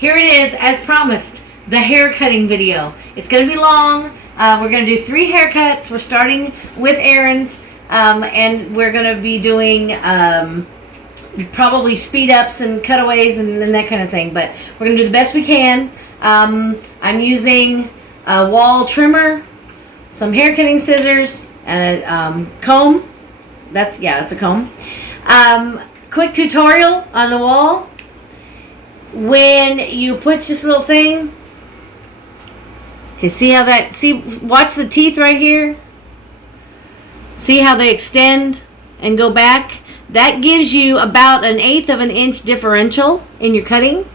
here it is, as promised, the hair cutting video. It's going to be long. We're going to do 3 haircuts. We're starting with Aaron's, and we're going to be doing probably speed ups and cutaways and that kind of thing. But we're going to do the best we can. I'm using a wall trimmer, some hair cutting scissors, and a comb. That's a comb. Quick tutorial on the wall. When you put this little thing, okay, watch the teeth right here. See how they extend and go back? That gives you about 1/8 of an inch differential in your cutting.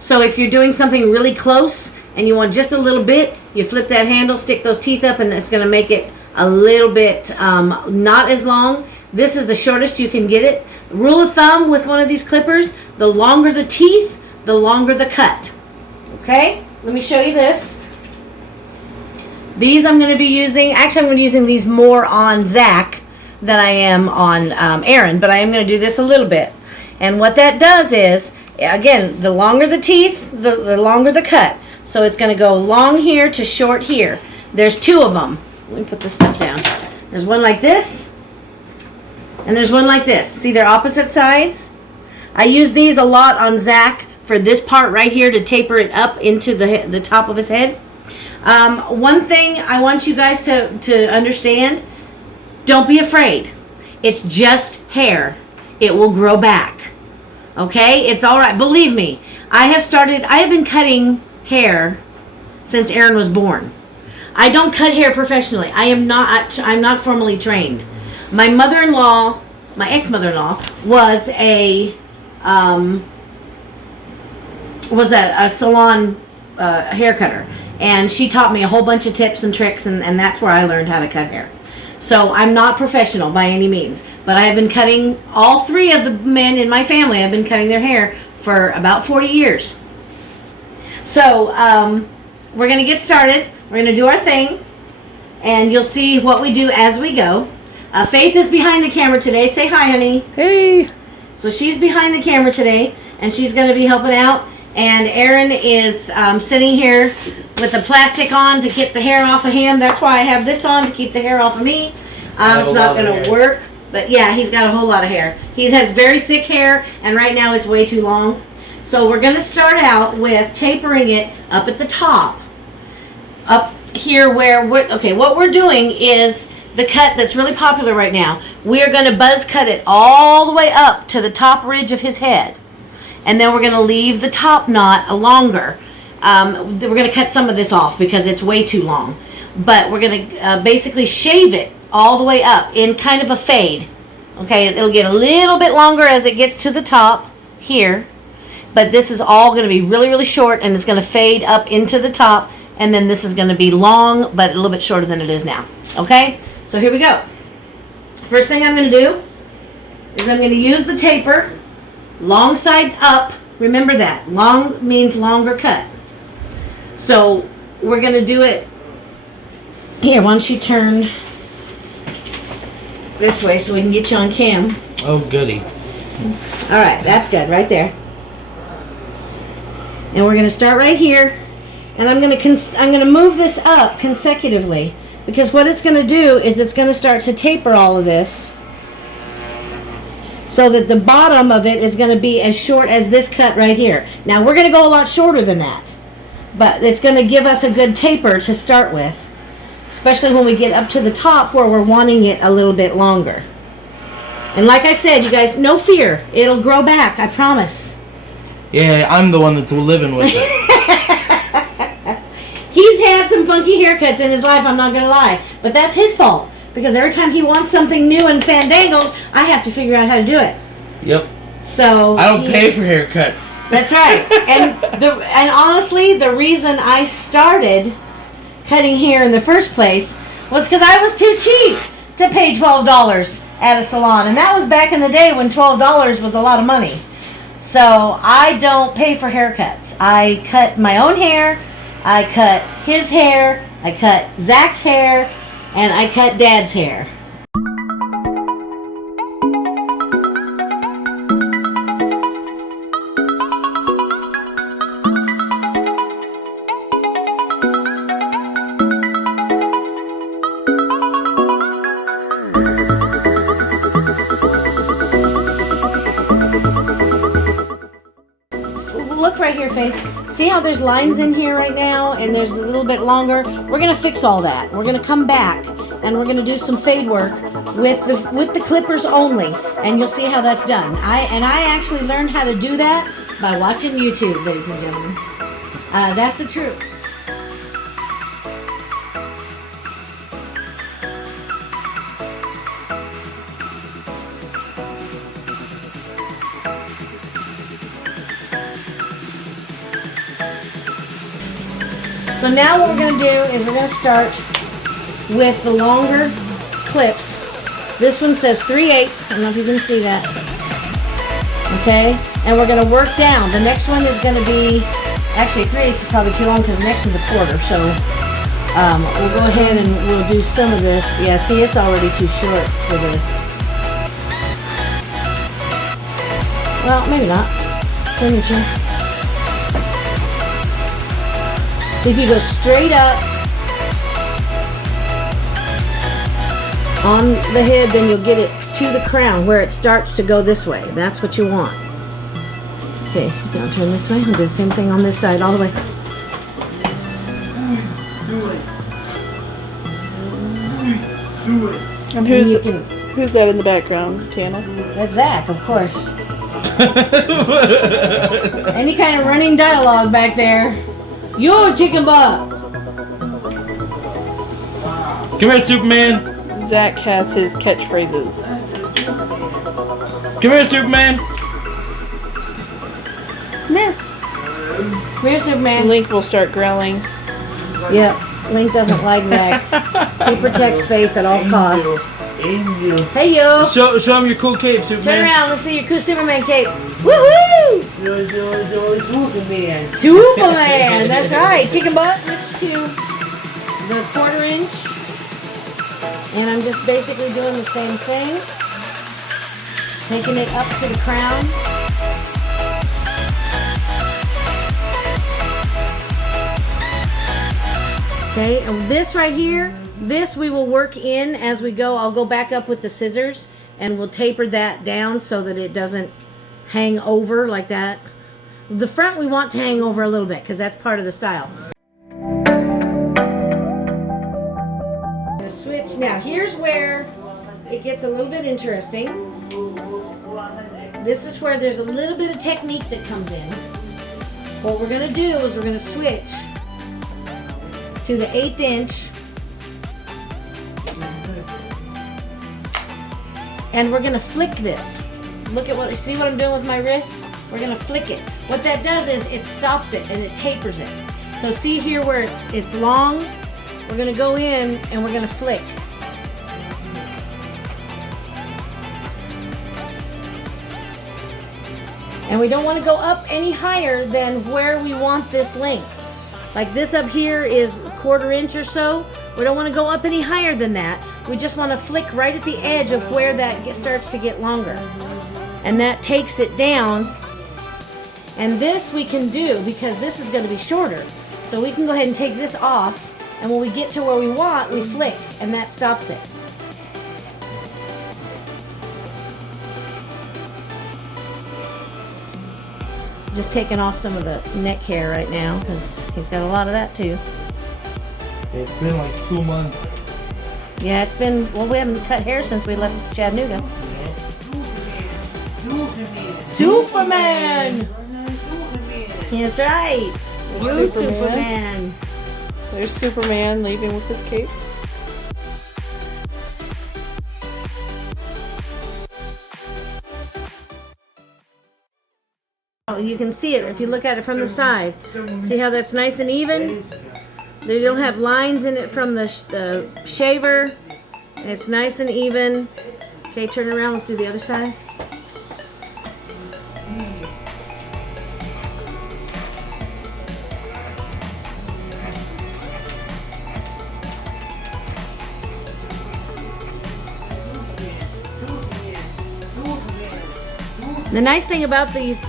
So if you're doing something really close and you want just a little bit, you flip that handle, stick those teeth up, and it's going to make it a little bit not as long. This is the shortest you can get it. Rule of thumb with one of these clippers, the longer the teeth, the longer the cut. Okay, let me show you this. These I'm going to be using, actually I'm going to be using these more on Zach than I am on Aaron, but I am going to do this a little bit. And what that does is, again, the longer the teeth, the longer the cut. So it's going to go long here to short here. There's 2 of them. Let me put this stuff down. There's one like this, and there's one like this. See, they're opposite sides. I use these a lot on Zach for this part right here to taper it up into the top of his head. One thing I want you guys to understand, don't be afraid. It's just hair. It will grow back. Okay? It's all right. Believe me, I have been cutting hair since Aaron was born. I don't cut hair professionally. I'm not formally trained. My mother-in-law, my ex-mother-in-law, was a salon hair cutter, and she taught me a whole bunch of tips and tricks, and that's where I learned how to cut hair. So I'm not professional by any means, but I have been cutting, all 3 of the men in my family, I've been cutting their hair for about 40 years. So we're going to get started. We're going to do our thing, and you'll see what we do as we go. Faith is behind the camera today. Say hi, honey. Hey. So she's behind the camera today, and she's going to be helping out. And Aaron is sitting here with the plastic on to get the hair off of him. That's why I have this on, to keep the hair off of me. It's not going to work. But yeah, he's got a whole lot of hair. He has very thick hair, and right now it's way too long. So we're going to start out with tapering it up at the top. Up here where what we're doing is the cut that's really popular right now. We are going to buzz cut it all the way up to the top ridge of his head. And then we're going to leave the top knot longer. We're going to cut some of this off because it's way too long. But we're going to basically shave it all the way up in kind of a fade. Okay, it'll get a little bit longer as it gets to the top here. But this is all going to be really, really short, and it's going to fade up into the top. And then this is going to be long, but a little bit shorter than it is now. Okay, so here we go. First thing I'm going to do is I'm going to use the taper. Long side up, remember that. Long means longer cut. So we're going to do it here. Why don't you turn this way so we can get you on cam. Oh, goody. All right, that's good right there. And we're going to start right here. And I'm going to move this up consecutively, because what it's going to do is it's going to start to taper all of this, so that the bottom of it is going to be as short as this cut right here. Now we're going to go a lot shorter than that, but it's going to give us a good taper to start with, especially when we get up to the top where we're wanting it a little bit longer. And like I said, you guys, no fear. It'll grow back, I promise. Yeah, I'm the one that's living with it. He's had some funky haircuts in his life, I'm not going to lie. But that's his fault. Because every time he wants something new and fandangled, I have to figure out how to do it. Yep. So I don't pay for haircuts. That's right. And honestly, the reason I started cutting hair in the first place was because I was too cheap to pay $12 at a salon. And that was back in the day when $12 was a lot of money. So I don't pay for haircuts. I cut my own hair. I cut his hair, I cut Zach's hair, and I cut Dad's hair. Faith? See how there's lines in here right now and there's a little bit longer? We're gonna fix all that. We're gonna come back and we're gonna do some fade work with the clippers only, and you'll see how that's done. I actually learned how to do that by watching YouTube, ladies and gentlemen. That's the truth. So now what we're going to do is we're going to start with the longer clips. This one says 3/8. I don't know if you can see that. Okay? And we're going to work down. The next one is going to be, actually 3/8 is probably too long because the next one's a 1/4. So we'll go ahead and we'll do some of this. Yeah, see, it's already too short for this. Well, maybe not. Turn your chin. So if you go straight up on the head, then you'll get it to the crown where it starts to go this way. That's what you want. Okay, now turn this way. We'll do the same thing on this side all the way. And who's that in the background, Tana? That's Zach, of course. Any kind of running dialogue back there. Yo, chicken butt! Come here, Superman. Zach has his catchphrases. Come here, Superman. Come here. Come here, Superman. Link will start growling. Yep, Link doesn't like Zach. He protects Faith at all costs. Hey, yo! Show him your cool cape, Superman. Turn around, let's see your cool Superman cape. Woohoo! Superman. Superman, that's right. Chicken butt, switch to the 1/4 inch. And I'm just basically doing the same thing. Taking it up to the crown. Okay, and this right here, this we will work in as we go. I'll go back up with the scissors and we'll taper that down so that it doesn't hang over like that. The front we want to hang over a little bit because that's part of the style. Switch. Now here's where it gets a little bit interesting. This is where there's a little bit of technique that comes in. What we're going to do is we're going to switch to the 1/8 inch. And we're going to flick this. Look at what, see what I'm doing with my wrist? We're going to flick it. What that does is it stops it and it tapers it. So see here where it's long? We're going to go in and we're going to flick. And we don't want to go up any higher than where we want this length. Like this up here is 1/4 inch or so. We don't want to go up any higher than that. We just want to flick right at the edge of where that starts to get longer. And that takes it down. And this we can do because this is going to be shorter. So we can go ahead and take this off. And when we get to where we want, we flick. And that stops it. Just taking off some of the neck hair right now because he's got a lot of that too. It's been like 2 months. Yeah, it's been, well, we haven't cut hair since we left Chattanooga. Superman! That's right. You Superman. There's Superman leaving with his cape. Oh, you can see it if you look at it from the side. See how that's nice and even? They don't have lines in it from the shaver. It's nice and even. Okay, turn around. Let's do the other side. The nice thing about these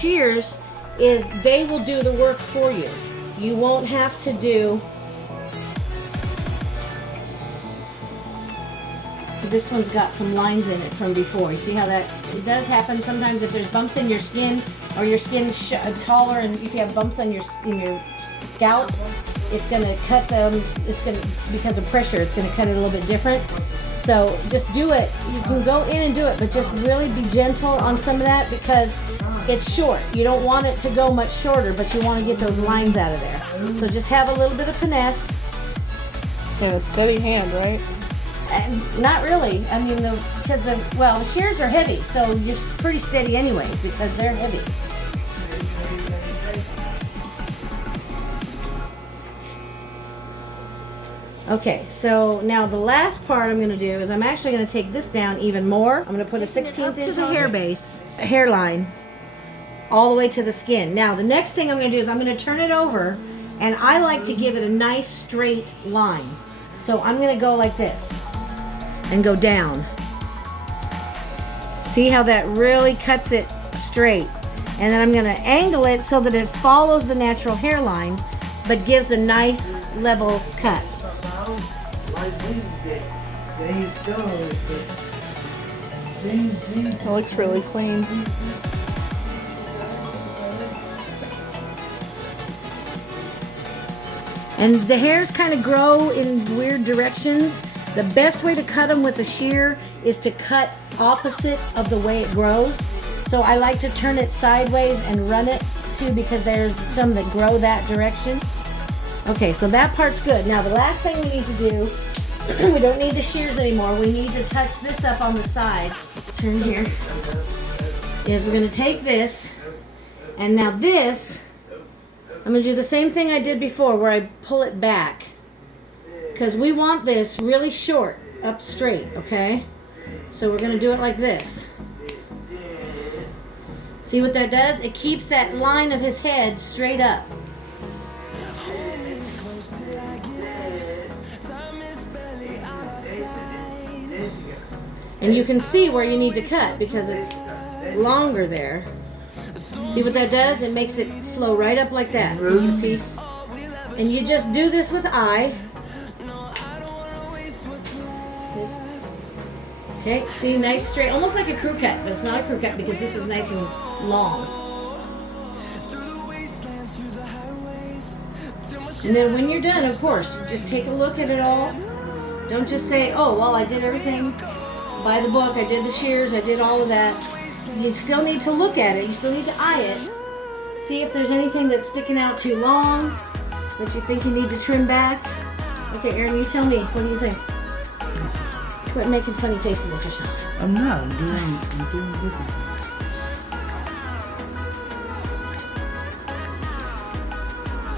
shears is they will do the work for you. You won't have to do This one's got some lines in it from before. You see how that, it does happen sometimes if there's bumps in your skin, or your skin's taller, and if you have bumps on your scalp, it's gonna cut them, it's gonna, because of pressure, it's gonna cut it a little bit different. So just do it. You can go in and do it, but just really be gentle on some of that because it's short. You don't want it to go much shorter, but you want to get those lines out of there. So just have a little bit of finesse. And a steady hand, right? And not really. I mean, the shears are heavy, so you're pretty steady anyways because they're heavy. Okay, so now the last part I'm going to do is I'm actually going to take this down even more. I'm going to put a 16th inch to the hair base, hairline, all the way to the skin. Now the next thing I'm going to do is I'm going to turn it over, and I like to give it a nice straight line. So I'm going to go like this and go down. See how that really cuts it straight? And then I'm going to angle it so that it follows the natural hairline, but gives a nice level cut. It looks really clean. And the hairs kind of grow in weird directions. The best way to cut them with a shear is to cut opposite of the way it grows. So I like to turn it sideways and run it too, because there's some that grow that direction. Okay, so that part's good. Now the last thing we need to do, we don't need the shears anymore. We need to touch this up on the sides. Turn here. Is we're going to take this, and now this, I'm going to do the same thing I did before where I pull it back. Because we want this really short, up straight, okay? So we're going to do it like this. See what that does? It keeps that line of his head straight up. And you can see where you need to cut because it's longer there. See what that does? It makes it flow right up like that. Your piece. And you just do this with eye. Okay, see, nice straight, almost like a crew cut, but it's not a crew cut because this is nice and long. And then when you're done, of course, just take a look at it all. Don't just say, oh, well, I did everything by the book, I did the shears, I did all of that. You still need to look at it, you still need to eye it. See if there's anything that's sticking out too long that you think you need to trim back. Okay, Aaron, you tell me, what do you think? Quit making funny faces at yourself. I'm not. I'm doing good.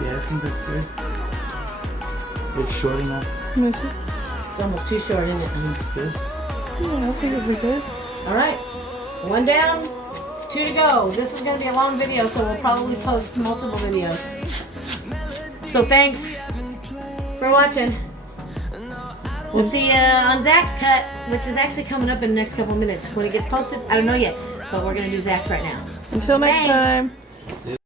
Yeah, I think that's good. It's short enough. Let me see. It's almost too short, isn't it? It's good. Yeah, I think it'd be good. All right, 1 down, 2 to go. This is going to be a long video, so we'll probably post multiple videos. So thanks for watching. We'll see you on Zach's cut, which is actually coming up in the next couple minutes. When it gets posted, I don't know yet, but we're going to do Zach's right now. Until next Thanks. time.